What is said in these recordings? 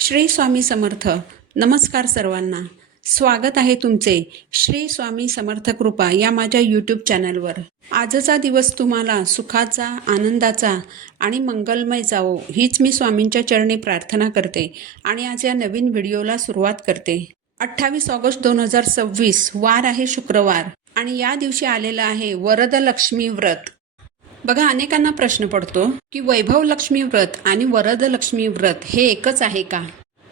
श्री स्वामी समर्थ. नमस्कार सर्वांना. स्वागत आहे तुमचे श्री स्वामी समर्थ कृपा या माझ्या यूट्यूब चॅनलवर. आजचा दिवस तुम्हाला सुखाचा, आनंदाचा आणि मंगलमय जावो हीच मी स्वामींच्या चरणी प्रार्थना करते आणि आज या नवीन व्हिडिओला सुरुवात करते. 28 ऑगस्ट 2026 वार आहे शुक्रवार आणि या दिवशी आलेलं आहे वरदलक्ष्मी व्रत. बघा, अनेकांना प्रश्न पडतो की वैभव लक्ष्मी व्रत आणि वरदलक्ष्मी व्रत हे एकच आहे का?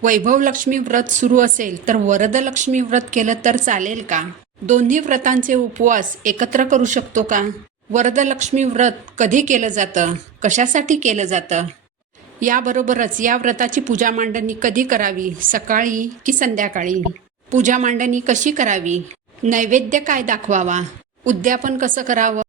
वैभव लक्ष्मी व्रत सुरू असेल तर वरदलक्ष्मी व्रत केलं तर चालेल का? दोन्ही व्रतांचे उपवास एकत्र करू शकतो का? वरदलक्ष्मी व्रत कधी केलं जातं, कशासाठी केलं जातं, याबरोबरच या व्रताची पूजा मांडणी कधी करावी, सकाळी की संध्याकाळी, पूजा मांडणी कशी करावी, नैवेद्य काय दाखवावा, उद्यापन कसं करावं,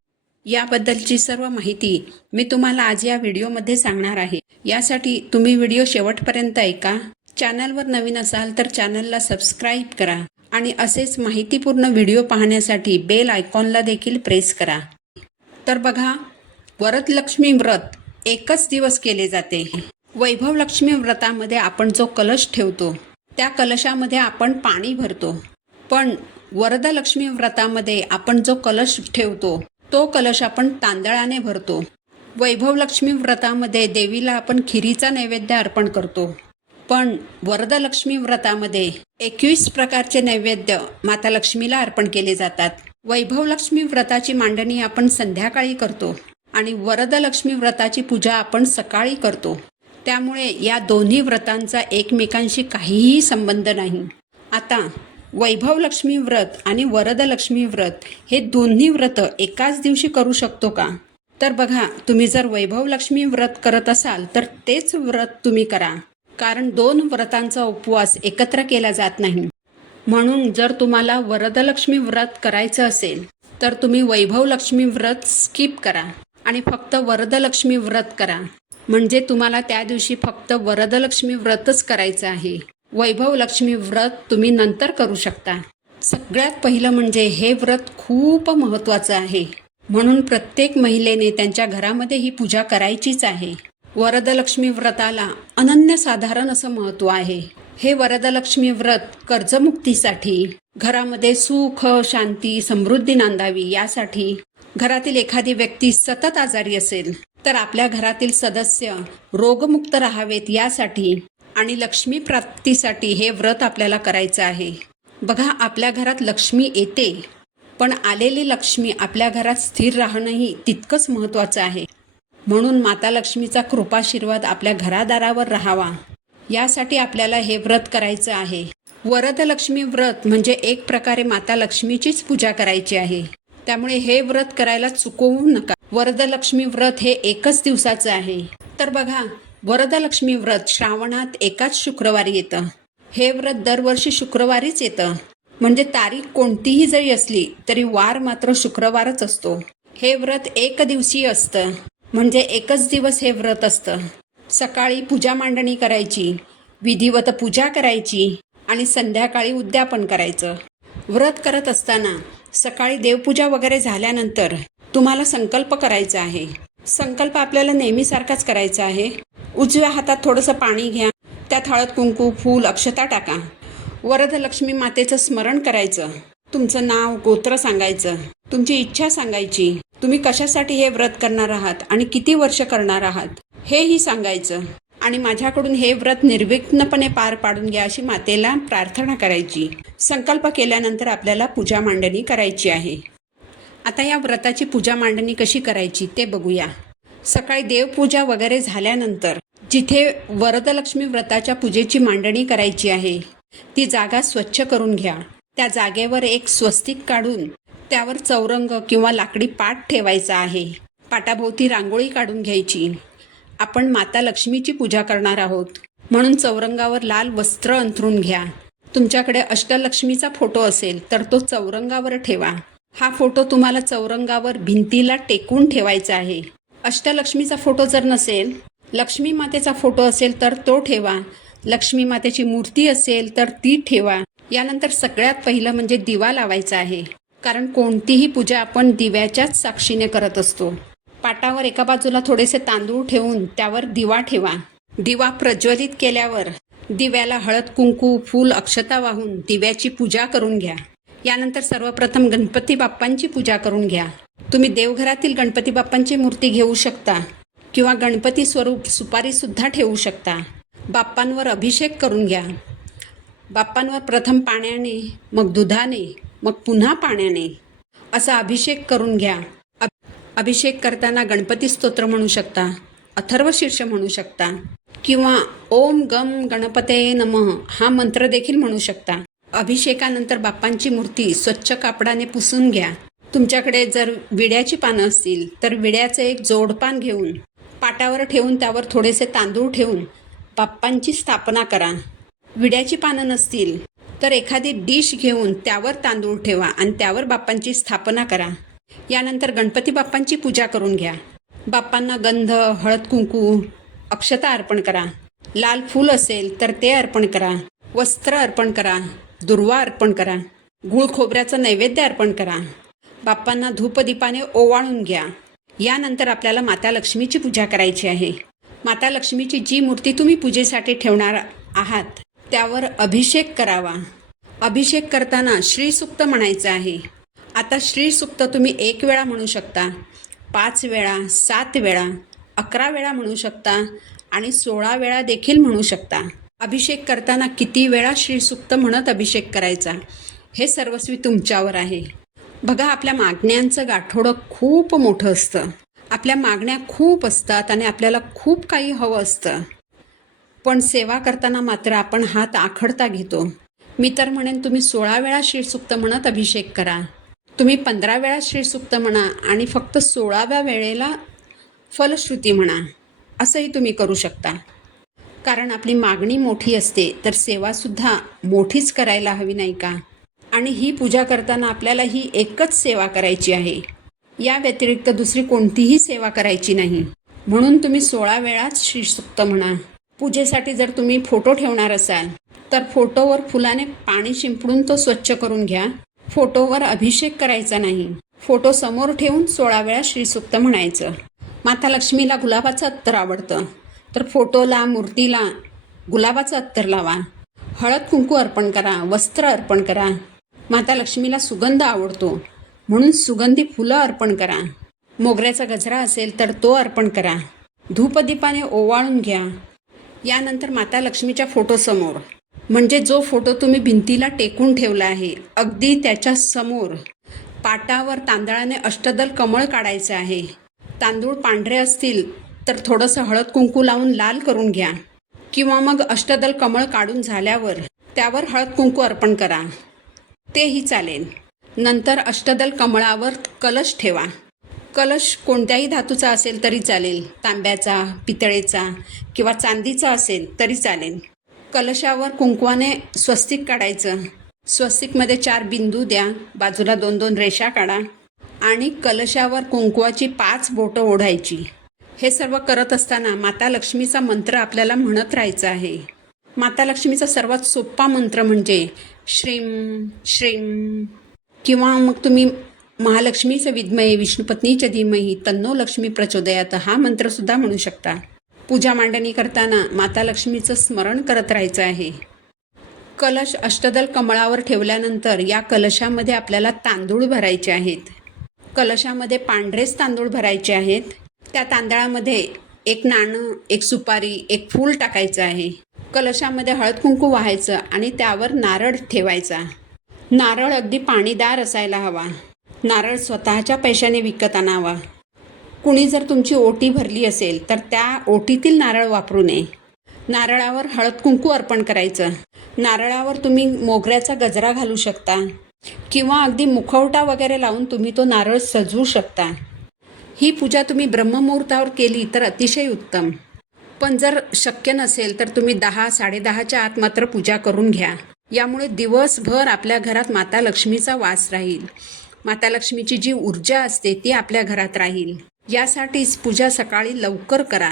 याबद्दलची सर्व माहिती मी तुम्हाला आज या व्हिडिओमध्ये सांगणार आहे. यासाठी तुम्ही व्हिडिओ शेवटपर्यंत ऐका. चॅनलवर नवीन असाल तर चॅनलला सबस्क्राईब करा आणि असेच माहितीपूर्ण व्हिडिओ पाहण्यासाठी बेल आयकॉनला देखील प्रेस करा. तर बघा, वरदलक्ष्मी व्रत एकच दिवस केले जाते. वैभव लक्ष्मी व्रतामध्ये आपण जो कलश ठेवतो त्या कलशामध्ये आपण पाणी भरतो, पण वरदलक्ष्मी व्रतामध्ये आपण जो कलश ठेवतो तो कलश आपण तांदळाने भरतो. वैभव लक्ष्मी व्रतामध्ये देवीला आपण खिरीचा नैवेद्य अर्पण करतो, पण वरदलक्ष्मी व्रतामध्ये 21 प्रकारचे नैवेद्य माता लक्ष्मीला अर्पण केले जातात. वैभव लक्ष्मी व्रताची मांडणी आपण संध्याकाळी करतो आणि वरदलक्ष्मी व्रताची पूजा आपण सकाळी करतो. त्यामुळे या दोन्ही व्रतांचा एकमेकांशी काहीही संबंध नाही. आता वैभव लक्ष्मी व्रत आणि वरदलक्ष्मी व्रत हे दोन्ही व्रत एकाच दिवशी करू शकतो का? तर बघा, तुम्ही जर वैभव लक्ष्मी व्रत करत असाल तर तेच व्रत तुम्ही करा, कारण दोन व्रतांचा उपवास एकत्र केला जात नाही. म्हणून जर तुम्हाला वरदलक्ष्मी व्रत करायचं असेल तर तुम्ही वैभव लक्ष्मी व्रत स्किप करा आणि फक्त वरदलक्ष्मी व्रत करा. म्हणजे तुम्हाला त्या दिवशी फक्त वरदलक्ष्मी व्रतच करायचं आहे. वैभव लक्ष्मी व्रत तुम्ही नंतर करू शकता. सगळ्यात पहिलं म्हणजे हे व्रत खूप महत्त्वाचं आहे, म्हणून प्रत्येक महिलेने त्यांच्या घरामध्ये ही पूजा करायचीच आहे. वरदलक्ष्मी व्रताला अनन्यसाधारण असं महत्त्व आहे. हे वरदलक्ष्मी व्रत कर्जमुक्तीसाठी, घरामध्ये सुख, शांती, समृद्धी नांदावी यासाठी, घरातील एखादी व्यक्ती सतत आजारी असेल तर आपल्या घरातील सदस्य रोगमुक्त राहावेत यासाठी आणि लक्ष्मी प्राप्तीसाठी हे व्रत आपल्याला करायचं आहे. बघा, आपल्या घरात लक्ष्मी येते, पण आलेली लक्ष्मी आपल्या घरात स्थिर राहणंही तितकंच महत्त्वाचं आहे. म्हणून माता लक्ष्मीचा कृपाशीर्वाद आपल्या घरादारावर राहावा यासाठी आपल्याला हे व्रत करायचं आहे. वरदलक्ष्मी व्रत म्हणजे एक प्रकारे माता लक्ष्मीचीच पूजा करायची आहे. त्यामुळे हे व्रत करायला चुकवू नका. वरदलक्ष्मी व्रत हे एकच दिवसाचं आहे. तर बघा, वरदलक्ष्मी व्रत श्रावणात एकाच शुक्रवारी येतं. हे व्रत दरवर्षी शुक्रवारीच येतं. म्हणजे तारीख कोणतीही जरी असली तरी वार मात्र शुक्रवारच असतो. हे व्रत एक दिवसीय असतं, म्हणजे एकच दिवस हे व्रत असतं. सकाळी पूजा मांडणी करायची, विधिवत पूजा करायची आणि संध्याकाळी उद्यापन करायचं. व्रत करत असताना सकाळी देवपूजा वगैरे झाल्यानंतर तुम्हाला संकल्प करायचा आहे. संकल्प आपल्याला नेहमीसारखाच करायचा आहे. उजव्या हातात थोडंसं पाणी घ्या, त्यात हळद, कुंकू, फूल, अक्षता टाका. वरदलक्ष्मी मातेचं स्मरण करायचं. तुमचं नाव, गोत्र सांगायचं, तुमची इच्छा सांगायची, तुम्ही कशासाठी हे व्रत करणार आहात आणि किती वर्ष करणार आहात हेही सांगायचं आणि माझ्याकडून हे व्रत निर्विघ्नपणे पार पाडून घ्या अशी मातेला प्रार्थना करायची. संकल्प केल्यानंतर आपल्याला पूजा मांडणी करायची आहे. आता या व्रताची पूजा मांडणी कशी करायची ते बघूया. सकाळी देवपूजा वगैरे झाल्यानंतर जिथे वरदलक्ष्मी व्रताच्या पूजेची मांडणी करायची आहे ती जागा स्वच्छ करून घ्या. त्या जागेवर एक स्वस्तिक काढून त्यावर चौरंग किंवा लाकडी पाट ठेवायचा आहे. पाटाभोवती रांगोळी काढून घ्यायची. आपण माता लक्ष्मीची पूजा करणार आहोत म्हणून चौरंगावर लाल वस्त्र अंथरून घ्या. तुमच्याकडे अष्टलक्ष्मीचा फोटो असेल तर तो चौरंगावर ठेवा. हा फोटो तुम्हाला चौरंगावर भिंतीला टेकून ठेवायचा आहे. अष्टलक्ष्मीचा फोटो जर नसेल, लक्ष्मी मातेचा फोटो असेल तर तो ठेवा. लक्ष्मी मातेची मूर्ती असेल तर ती ठेवा. यानंतर सगळ्यात पहिलं म्हणजे दिवा लावायचा आहे, कारण कोणतीही पूजा आपण दिव्याच्याच साक्षीने करत असतो. पाटावर एका बाजूला थोडेसे तांदूळ ठेवून त्यावर दिवा ठेवा. दिवा प्रज्वलित केल्यावर दिव्याला हळद कुंकू फूल अक्षता वाहून दिव्याची पूजा करून घ्या. यानंतर सर्वप्रथम गणपती बाप्पांची पूजा करून घ्या. तुम्ही देवघरातील गणपती बाप्पांची मूर्ती घेऊ शकता किंवा गणपती स्वरूप सुपारीसुद्धा ठेवू शकता. बाप्पांवर अभिषेक करून घ्या. बाप्पांवर प्रथम पाण्याने, मग दुधाने, मग पुन्हा पाण्याने असा अभिषेक करून घ्या. अभिषेक करताना गणपती स्तोत्र म्हणू शकता, अथर्वशीर्ष म्हणू शकता किंवा ओम गम गणपते नमः हा मंत्र देखील म्हणू शकता. अभिषेकानंतर बाप्पांची मूर्ती स्वच्छ कापडाने पुसून घ्या. तुमच्याकडे जर विड्याची पानं असतील तर विड्याचे एक जोडपान घेऊन पाटावर ठेवून त्यावर थोडेसे तांदूळ ठेवून बाप्पांची स्थापना करा. विड्याची पानं नसतील तर एखादी डिश घेऊन त्यावर तांदूळ ठेवा आणि त्यावर बाप्पांची स्थापना करा. यानंतर गणपती बाप्पांची पूजा करून घ्या. बाप्पांना गंध, हळद कुंकू, अक्षता अर्पण करा. लाल फूल असेल तर ते अर्पण करा. वस्त्र अर्पण करा. दुर्वा अर्पण करा. गूळ खोबऱ्याचं नैवेद्य अर्पण करा. बाप्पांना धूपदीपाने ओवाळून घ्या. यानंतर आपल्याला माता लक्ष्मीची पूजा करायची आहे. माता लक्ष्मीची जी मूर्ती तुम्ही पूजेसाठी ठेवणार आहात त्यावर अभिषेक करावा. अभिषेक करताना श्रीसूक्त म्हणायचं आहे. आता श्रीसूक्त तुम्ही 1 वेळा म्हणू शकता, 5 वेळा, 7 वेळा, 11 वेळा म्हणू शकता आणि 16 वेळा देखील म्हणू शकता. अभिषेक करताना किती वेळा श्रीसूक्त म्हणत अभिषेक करायचा हे सर्वस्वी तुमच्यावर आहे. बघा, आपल्या मागण्यांचं गाठोडं खूप मोठं असतं. आपल्या मागण्या खूप असतात आणि आपल्याला खूप काही हवं असतं. पण सेवा करताना मात्र आपण हात आखडता घेतो. मी तर म्हणेन तुम्ही 16 वेळा श्रीसूक्त म्हणत अभिषेक करा. तुम्ही 15 वेळा श्रीसूक्त म्हणा आणि फक्त 16व्या वेळेला फलश्रुती म्हणा. असंही तुम्ही करू शकता. कारण आपली मागणी मोठी असते तर सेवासुद्धा मोठीच करायला हवी, नाही का? आणि ही पूजा करताना आपल्याला ही एकच सेवा करायची आहे. या व्यतिरिक्त दुसरी कोणतीही सेवा करायची नाही. म्हणून तुम्ही 16 वेळाच श्रीसूक्त म्हणा. पूजेसाठी जर तुम्ही फोटो ठेवणार असाल तर फोटोवर फुलाने पाणी शिंपडून तो स्वच्छ करून घ्या. फोटोवर अभिषेक करायचा नाही. फोटो समोर ठेवून 16 वेळा श्रीसूक्त म्हणायचं. माता लक्ष्मीला गुलाबाचं अत्तर आवडतं तर फोटोला, मूर्तीला गुलाबाचं अत्तर लावा. हळद कुंकू अर्पण करा. वस्त्र अर्पण करा. माता लक्ष्मीला सुगंध आवडतो म्हणून सुगंधी फुलं अर्पण करा. मोगऱ्याचा गजरा असेल तर तो अर्पण करा. धूपदीपाने ओवाळून घ्या. यानंतर माता लक्ष्मीच्या फोटोसमोर, म्हणजे जो फोटो तुम्ही भिंतीला टेकून ठेवला आहे अगदी त्याच्या समोर पाटावर तांदळाने अष्टदल कमळ काढायचं आहे. तांदूळ पांढरे असतील तर थोडंसं हळद कुंकू लावून लाल करून घ्या किंवा मग अष्टदल कमळ काढून झाल्यावर त्यावर हळद कुंकू अर्पण करा, तेही चालेल. नंतर अष्टदल कमळावर कलश ठेवा. कलश कोणत्याही धातूचा असेल तरी चालेल. तांब्याचा, पितळेचा किंवा चांदीचा असेल तरी चालेल. कलशावर कुंकवाने स्वस्तिक काढायचं. स्वस्तिकमध्ये 4 बिंदू द्या. बाजूला 2-2 रेषा काढा आणि कलशावर कुंकवाची 5 बोटं ओढायची. हे सर्व करत असताना माता लक्ष्मीचा मंत्र आपल्याला म्हणत राहायचा आहे. माता लक्ष्मीचा सर्वात सोपा मंत्र म्हणजे श्रीं श्रीं किंवा मग तुम्ही महालक्ष्मीचं विद्महे विष्णुपत्नीच्या धीमहि तन्नो लक्ष्मी प्रचोदयात हा मंत्रसुद्धा म्हणू शकता. पूजा मांडणी करताना माता लक्ष्मीचं स्मरण करत राहायचं आहे. कलश अष्टदल कमळावर ठेवल्यानंतर या कलशामध्ये आपल्याला तांदूळ भरायचे आहेत. कलशामध्ये पांढरेच तांदूळ भरायचे आहेत. त्या तांदळामध्ये 1 नाणं, 1 सुपारी, 1 फूल टाकायचं आहे. कलशामध्ये हळद कुंकू वाहायचं आणि त्यावर नारळ ठेवायचा. नारळ अगदी पाणीदार असायला हवा. नारळ स्वतःच्या पैशाने विकत आणावा. कुणी जर तुमची ओटी भरली असेल तर त्या ओटीतील नारळ वापरू नये. नारळावर हळद कुंकू अर्पण करायचं. नारळावर तुम्ही मोगऱ्याचा गजरा घालू शकता किंवा अगदी मुखवटा वगैरे लावून तुम्ही तो नारळ सजवू शकता. ही पूजा तुम्ही ब्रह्ममुहूर्तावर केली तर अतिशय उत्तम. पण जर शक्य नसेल तर तुम्ही 10-10:30च्या आत मात्र पूजा करून घ्या. यामुळे दिवसभर आपल्या घरात माता लक्ष्मीचा वास राहील. माता लक्ष्मीची जी ऊर्जा असते ती आपल्या घरात राहील. यासाठीच पूजा सकाळी लवकर करा.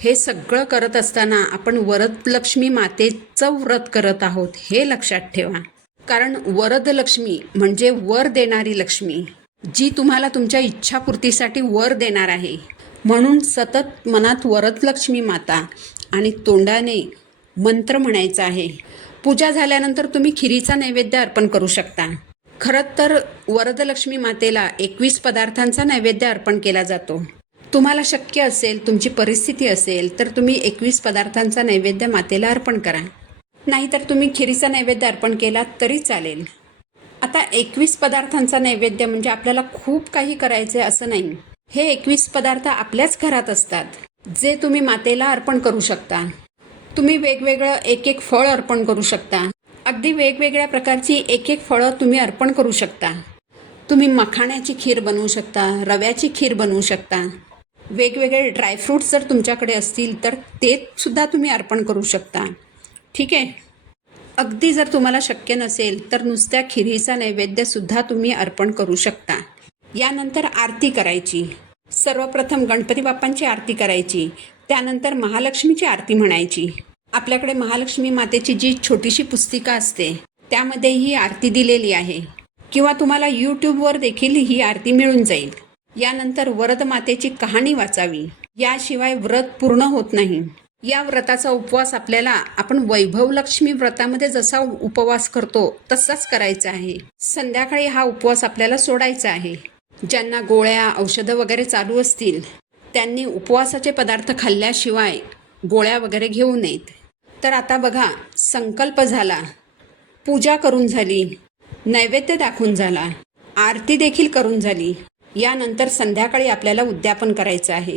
हे सगळं करत असताना आपण वरदलक्ष्मी मातेचं व्रत करत आहोत हे लक्षात ठेवा. कारण वरदलक्ष्मी म्हणजे वर देणारी लक्ष्मी, जी तुम्हाला तुमच्या इच्छापूर्तीसाठी वर देणार आहे. म्हणून सतत मनात वरदलक्ष्मी माता आणि तोंडाने मंत्र म्हणायचा आहे. पूजा झाल्यानंतर तुम्ही खिरीचा नैवेद्य अर्पण करू शकता. खरं तर वरदलक्ष्मी मातेला 21 पदार्थांचा नैवेद्य अर्पण केला जातो. तुम्हाला शक्य असेल, तुमची परिस्थिती असेल तर तुम्ही 21 पदार्थांचा नैवेद्य मातेला अर्पण करा. नाहीतर तुम्ही खिरीचा नैवेद्य अर्पण केला तरी चालेल. आता 21 पदार्थांचा नैवेद्य म्हणजे आपल्याला खूप काही करायचं आहे असं नाही. हे 21 पदार्थ आपल्याच घरात असतात, जे तुम्ही मातेला अर्पण करू शकता. तुम्ही वेगवेगळं एक एक फळ अर्पण करू शकता. अगदी वेगवेगळ्या प्रकारची एक एक फळं तुम्ही अर्पण करू शकता. तुम्ही मखाण्याची खीर बनवू शकता, रव्याची खीर बनवू शकता. वेगवेगळे ड्रायफ्रूट्स जर तुमच्याकडे असतील तर ते सुद्धा तुम्ही अर्पण करू शकता. ठीक आहे. अगदी जर तुम्हाला शक्य नसेल तर नुसत्या खिरीचा नैवेद्यसुद्धा तुम्ही अर्पण करू शकता. यानंतर आरती करायची. सर्वप्रथम गणपती बाप्पांची आरती करायची. त्यानंतर महालक्ष्मीची आरती म्हणायची. आपल्याकडे महालक्ष्मी मातेची जी छोटीशी पुस्तिका असते त्यामध्ये ही आरती दिलेली आहे, किंवा तुम्हाला यूट्यूबवर देखील ही आरती मिळून जाईल. यानंतर वरद मातेची कहाणी वाचावी. याशिवाय व्रत पूर्ण होत नाही. या व्रताचा उपवास आपल्याला आपण वैभवलक्ष्मी व्रतामध्ये जसा उपवास करतो तसाच करायचा आहे. संध्याकाळी हा उपवास आपल्याला सोडायचा आहे. ज्यांना गोळ्या औषधं वगैरे चालू असतील त्यांनी उपवासाचे पदार्थ खाल्ल्याशिवाय गोळ्या वगैरे घेऊ नयेत. तर आता बघा, संकल्प झाला, पूजा करून झाली, नैवेद्य दाखवून झाला, आरती देखील करून झाली. यानंतर संध्याकाळी आपल्याला उद्यापन करायचं आहे.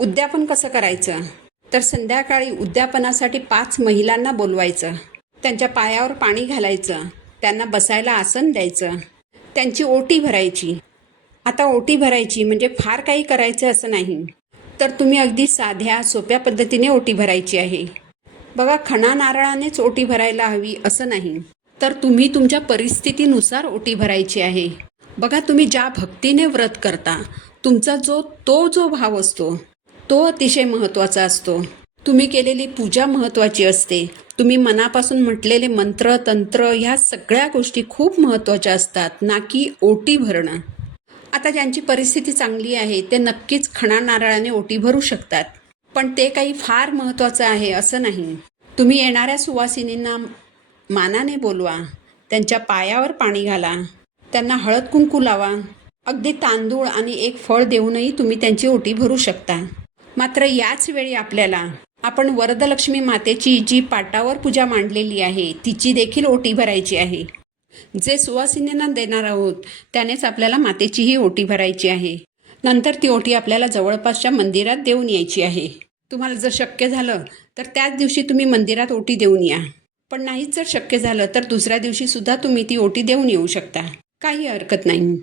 उद्यापन कसं करायचं तर संध्याकाळी उद्यापनासाठी 5 महिलांना बोलवायचं. त्यांच्या पायावर पाणी घालायचं, त्यांना बसायला आसन द्यायचं, त्यांची ओटी भरायची. आता ओटी भरायची म्हणजे फार काही करायचं असं नाही, तर तुम्ही अगदी साध्या सोप्या पद्धतीने ओटी भरायची आहे. बघा, खणा नारळानेच ओटी भरायला हवी असं नाही, तर तुम्ही तुमच्या परिस्थितीनुसार ओटी भरायची आहे. बघा, तुम्ही ज्या भक्तीने व्रत करता तुमचा जो भाव असतो तो अतिशय महत्त्वाचा असतो. तुम्ही केलेली पूजा महत्त्वाची असते. तुम्ही मनापासून म्हटलेले मंत्र तंत्र ह्या सगळ्या गोष्टी खूप महत्त्वाच्या असतात, ना की ओटी भरणं. आता ज्यांची परिस्थिती चांगली आहे ते नक्कीच खणा नारळाने ओटी भरू शकतात, पण ते काही फार महत्त्वाचं आहे असं नाही. तुम्ही येणाऱ्या सुवासिनींना मानाने बोलवा, त्यांच्या पायावर पाणी घाला, त्यांना हळद कुंकू लावा. अगदी तांदूळ आणि एक फळ देऊनही तुम्ही त्यांची ओटी भरू शकता. मात्र याच वेळी आपल्याला आपण वरदलक्ष्मी मातेची जी पाटावर पूजा मांडलेली आहे तिची देखील ओटी भरायची आहे. जे सुवासिनींना देणार आहोत त्यानेच आपल्याला मातेचीही ओटी भरायची आहे. नंतर ती ओटी आपल्याला जवळपासच्या मंदिरात देऊन यायची आहे. तुम्हाला जर शक्य झालं तर त्याच दिवशी तुम्ही मंदिरात ओटी देऊन या, पण नाहीच जर शक्य झालं तर दुसऱ्या दिवशी सुद्धा तुम्ही ती ओटी देऊन येऊ शकता. काही हरकत नाही.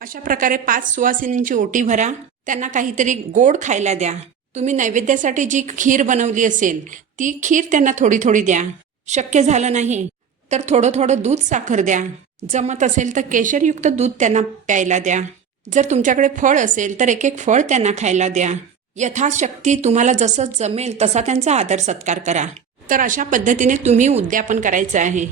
अशा प्रकारे 5 सुवासिनींची ओटी भरा. त्यांना काहीतरी गोड खायला द्या. तुम्ही नैवेद्यासाठी जी खीर बनवली असेल ती खीर त्यांना थोडी थोडी द्या. शक्य झालं नाही तर थोडं थोडं दूध साखर द्या. जमत असेल तर केशरयुक्त दूध त्यांना प्यायला द्या. जर तुमच्याकडे फळ असेल तर एक एक फळ त्यांना खायला द्या. यथाशक्ती तुम्हाला जसं जमेल तसा त्यांचा आदर सत्कार करा. तर अशा पद्धतीने तुम्ही उद्यापन करायचं आहे.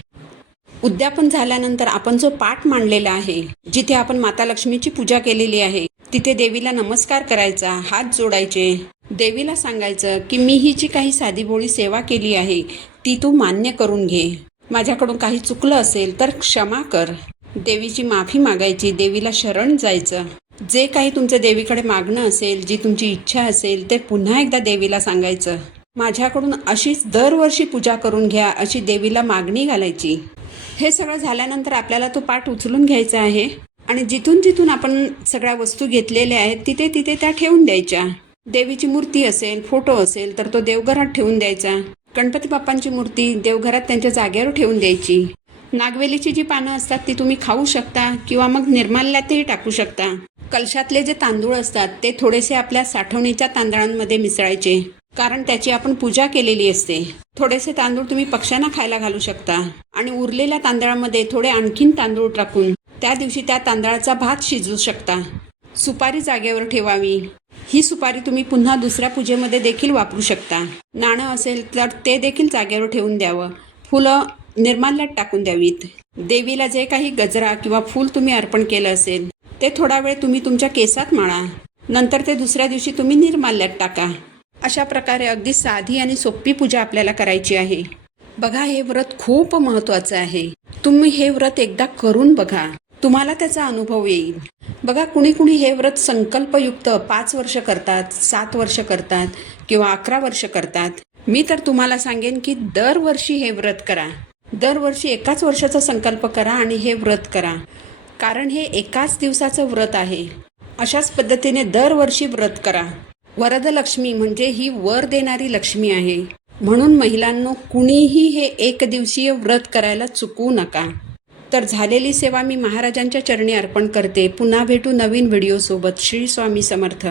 उद्यापन झाल्यानंतर आपण जो पाठ मांडलेला आहे, जिथे आपण माता लक्ष्मीची पूजा केलेली आहे, तिथे देवीला नमस्कार करायचा, हात जोडायचे. देवीला सांगायचं की मी ही जी काही साधीभोळी सेवा केली आहे ती तू मान्य करून घे. माझ्याकडून काही चुकलं असेल तर क्षमा कर. देवीची माफी मागायची, देवीला शरण जायचं. जे काही तुमचं देवीकडे मागणं असेल, जी तुमची इच्छा असेल ते पुन्हा एकदा देवीला सांगायचं. माझ्याकडून अशीच दरवर्षी पूजा करून घ्या अशी देवीला मागणी घालायची. हे सगळं झाल्यानंतर आपल्याला तो पाठ उचलून घ्यायचा आहे आणि जिथून जिथून आपण सगळ्या वस्तू घेतलेल्या आहेत तिथे तिथे त्या ठेवून द्यायच्या. देवीची मूर्ती असेल, फोटो असेल तर तो देवघरात ठेवून द्यायचा. गणपती बाप्पांची मूर्ती देवघरात त्यांच्या जागेवर ठेवून द्यायची. नागवेलीची जी पानं असतात ती तुम्ही खाऊ शकता किंवा मग निर्माल्यातही टाकू शकता. कलशातले जे तांदूळ असतात ते थोडेसे आपल्या साठवणीच्या तांदळांमध्ये मिसळायचे, कारण त्याची आपण पूजा केलेली असते. थोडेसे तांदूळ तुम्ही पक्ष्यांना खायला घालू शकता आणि उरलेल्या तांदळामध्ये थोडे आणखीन तांदूळ टाकून त्या दिवशी त्या तांदळाचा भात शिजवू शकता. सुपारी जागेवर ठेवावी. ही सुपारी तुम्ही पुन्हा दुसऱ्या पूजेमध्ये देखील वापरू शकता. नाणं असेल तर ते देखील जागेवर ठेवून द्यावं. फुलं निर्माल्यात टाकून द्यावीत. देवीला जे काही गजरा किंवा फूल तुम्ही अर्पण केलं असेल ते थोडा वेळ तुम्ही तुमच्या केसात माळा. नंतर ते दुसऱ्या दिवशी तुम्ही निर्माल्यात टाका. अशा प्रकारे अगदी साधी आणि सोपी पूजा आपल्याला करायची आहे. बघा, हे व्रत खूप महत्त्वाचं आहे. तुम्ही हे व्रत एकदा करून बघा, तुम्हाला त्याचा अनुभव येईल. बघा, कुणी कुणी हे व्रत संकल्पयुक्त 5 वर्ष करतात, 7 वर्ष करतात किंवा 11 वर्ष करतात. मी तर तुम्हाला सांगेन की दरवर्षी हे व्रत करा. दरवर्षी एकाच वर्षाचा संकल्प करा आणि हे व्रत करा, कारण हे एकाच दिवसाचं व्रत आहे. अशाच पद्धतीने दरवर्षी व्रत करा. वरदलक्ष्मी म्हणजे ही वर देणारी लक्ष्मी आहे. म्हणून महिलांनो, कुणीही हे एकदिवसीय व्रत करायला चुकवू नका. तर झालेली सेवा मी महाराजांच्या चरणी अर्पण करते. पुन्हा भेटू नवीन व्हिडिओसोबत. श्री स्वामी समर्थ.